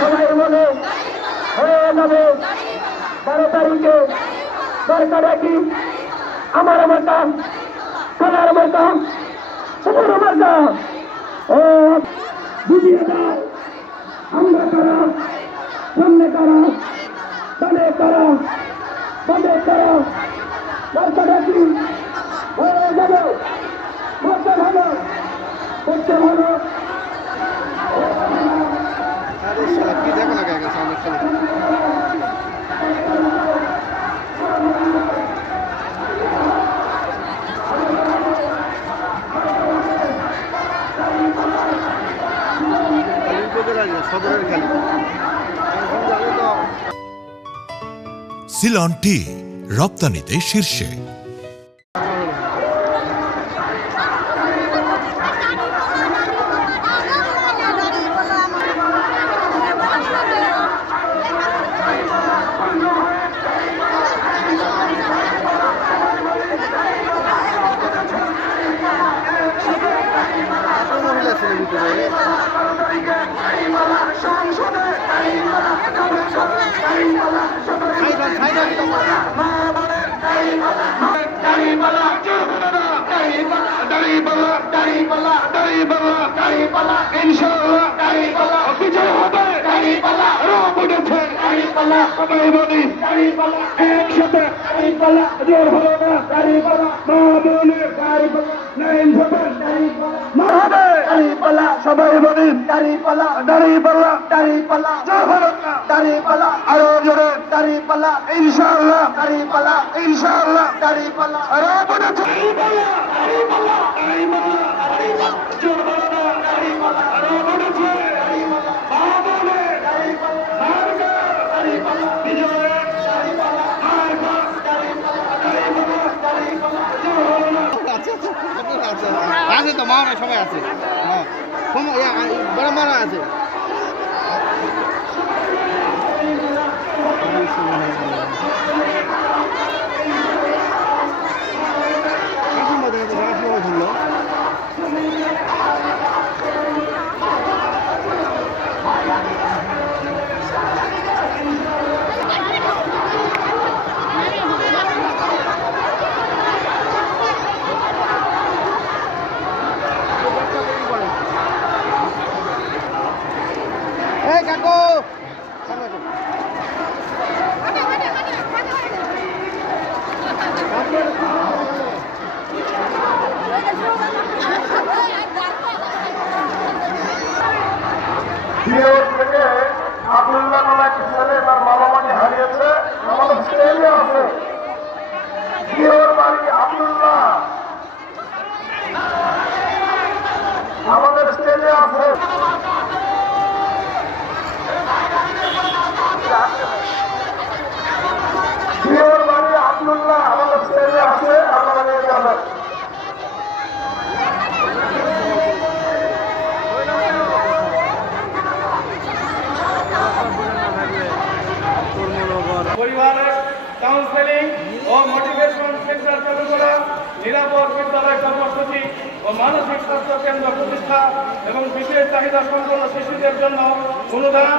সবাই বলে হয়ে যাবে 12 তারিখে দরকার কি আমার মার্কা সোনার মার্কা সোনার মার্কা ও বুঝিয়ে দাও আমরা কারা সামনে কারা ডানে কারা বামে কারা দরকার কি হয়ে যাবে করতে ভালো করতে ভালো কি দেখো না গেছে অনেক সদরের খেলা সিলন টি রপ্তানিতে শীর্ষে। সবাই বলি দাঁড়িপাল্লা দাঁড়িপাল্লা দাঁড়িপাল্লা দাঁড়িপাল্লা আরো জোরে দাঁড়িপাল্লা ইনশাআল্লাহ দাঁড়িপাল্লা ইনশাআল্লাহ দাঁড়িপাল্লা আরো বলেছে আছে তো মাও না সবাই আছে বড় মারা আছে ধরলো কাকু আব্দুল্লাহ নামে এক ছেলে তার মামা মাকে হারিয়েছে আমাদের স্টেজে আছে জিওর বাড়ি আব্দুল্লাহ আমাদের স্টেজে আছে জিওর বাড়ি আব্দুল্লাহ আমাদের স্টেজে আছে আপনারা নিয়ে যাবেন পরিবারের কাউন্সেলিং ও মোটিভেশন সেন্টার চালু করা, নিরাপদ বিদ্যালয় কর্মসূচি ও মানসিক স্বাস্থ্য কেন্দ্র প্রতিষ্ঠা এবং বিশেষ চাহিদা সম্পন্ন শিশুদের জন্য অনুদান